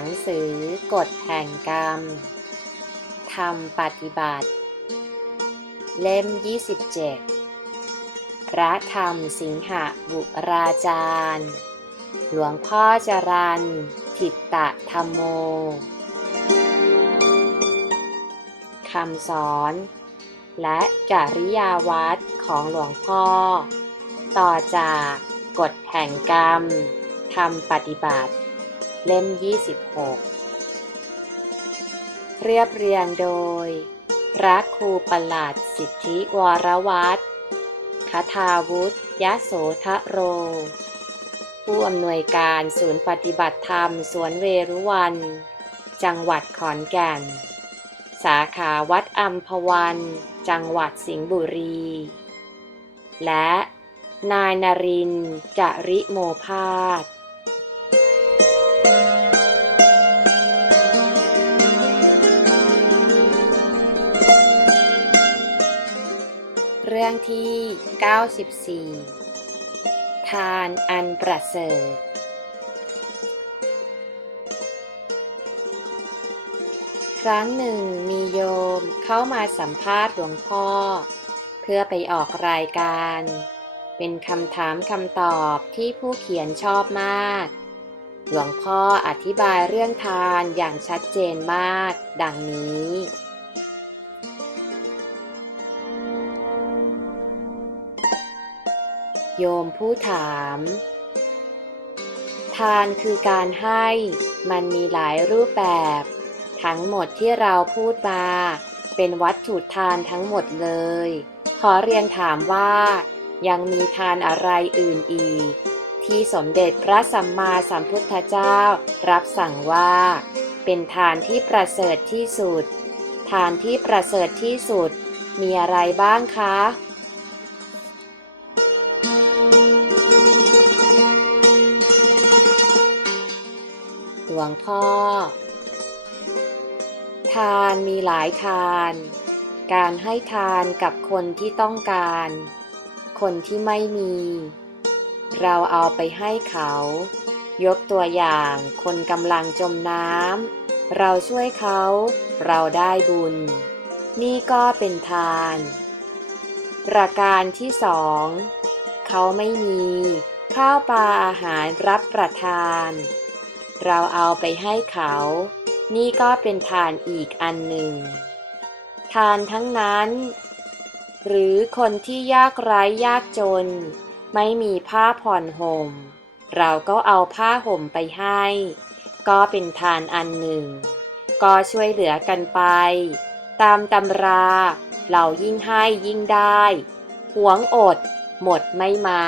นังสือกฎแห่งกรรมทำปฏิบัติ เล่ม 27 พระธรรมสิงหะบุราจารย์ หลวงพ่อจรันทิตตะธรรมโมคำสอน และจริยาวัดของหลวงพ่อ ต่อจากกฎแห่งกรรมทำปฏิบัติ เล่ม 26 เรียบเรียงโดย พระครูประหลัดสิทธิวรวัตรคทาวุฒิยะโสทะโร ผู้อำนวยการศูนย์ปฏิบัติธรรมสวนเวรุวัน จังหวัดขอนแก่น สาขาวัดอัมพวัน จังหวัดสิงห์บุรี และ นายนรินทร์จริโมพาส เรื่องที่ 94 ทานอันประเสริฐ ครั้งหนึ่งมีโยมเข้ามาสัมภาษณ์หลวงพ่อ เพื่อไปออกรายการ เป็นคำถามคำตอบที่ผู้เขียนชอบมาก หลวงพ่ออธิบายเรื่องทานอย่างชัดเจนมาก ดังนี้ โยมผู้ถาม ทานคือการให้มันมีหลายรูปแบบ ทั้งหมดที่เราพูดมา เป็นวัตถุทานทั้งหมดเลย ขอเรียนถามว่า ยังมีทานอะไรอื่นอีก ที่สมเด็จพระสัมมาสัมพุทธเจ้า รับสั่งว่า เป็นทานที่ประเสริฐที่สุด ทานที่ประเสริฐที่สุด มีอะไรบ้างคะ วงพ่อ ทานมีหลายทาน การให้ทานกับคนที่ต้องการ คนที่ไม่มี เราเอาไปให้เขา ยกตัวอย่างคนกำลังจมน้ำ เราช่วยเขา เราได้บุญ นี่ก็เป็นทาน ประการที่สอง เขาไม่มีข้าวปลาอาหารรับประทาน เราเอาไปให้เขา นี่ก็เป็นทานอีกอันหนึ่ง ทานทั้งนั้น หรือคนที่ยากไร้ยากจน ไม่มีผ้าผ่อนห่ม เราก็เอาผ้าห่มไปให้ ก็เป็นทานอันหนึ่ง ก็ช่วยเหลือกันไป ตามตำรา เรายิ่งให้ยิ่งได้ หวงอด หมดไม่มา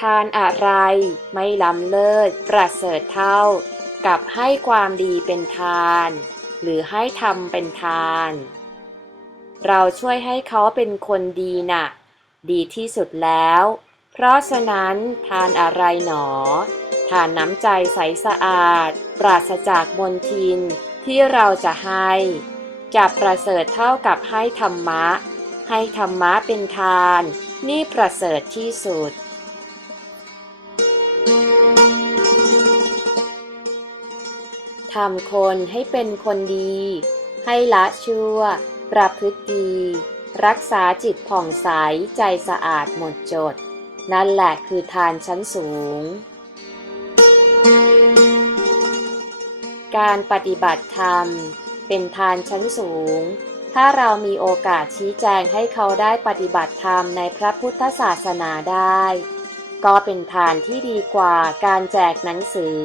ทานอะไรไม่ล้ำเลิศประเสริฐเท่า กับให้ความดีเป็นทาน หรือให้ทำเป็นทาน เราช่วยให้เขาเป็นคนดีน่ะ ดีที่สุดแล้ว เพราะฉะนั้นทานอะไรหนอ ทานน้ำใจใสสะอาด ปราศจากมลทินที่เราจะให้ จะประเสริฐเท่ากับให้ธรรมะ ให้ธรรมะเป็นทาน นี่ประเสริฐที่สุด ทำคนให้เป็นคนดี ให้ละชั่ว ประพฤติดี รักษาจิตผ่องใสใจสะอาดหมดจด นั่นแหละคือทานชั้นสูง การปฏิบัติธรรม เป็นทานชั้นสูง ถ้าเรามีโอกาสชี้แจงให้เขาได้ปฏิบัติธรรมในพระพุทธศาสนาได้ ก็เป็นทานที่ดีกว่าการแจกหนังสือ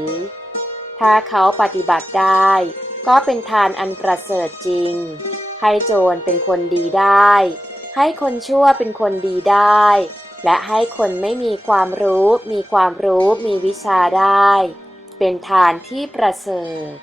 ถ้าเขาปฏิบัติได้ ก็เป็นทานอันประเสริฐจริง ให้โจรเป็นคนดีได้ ให้คนชั่วเป็นคนดีได้ และให้คนไม่มีความรู้ มีความรู้ มีวิชาได้ เป็นทานที่ประเสริฐ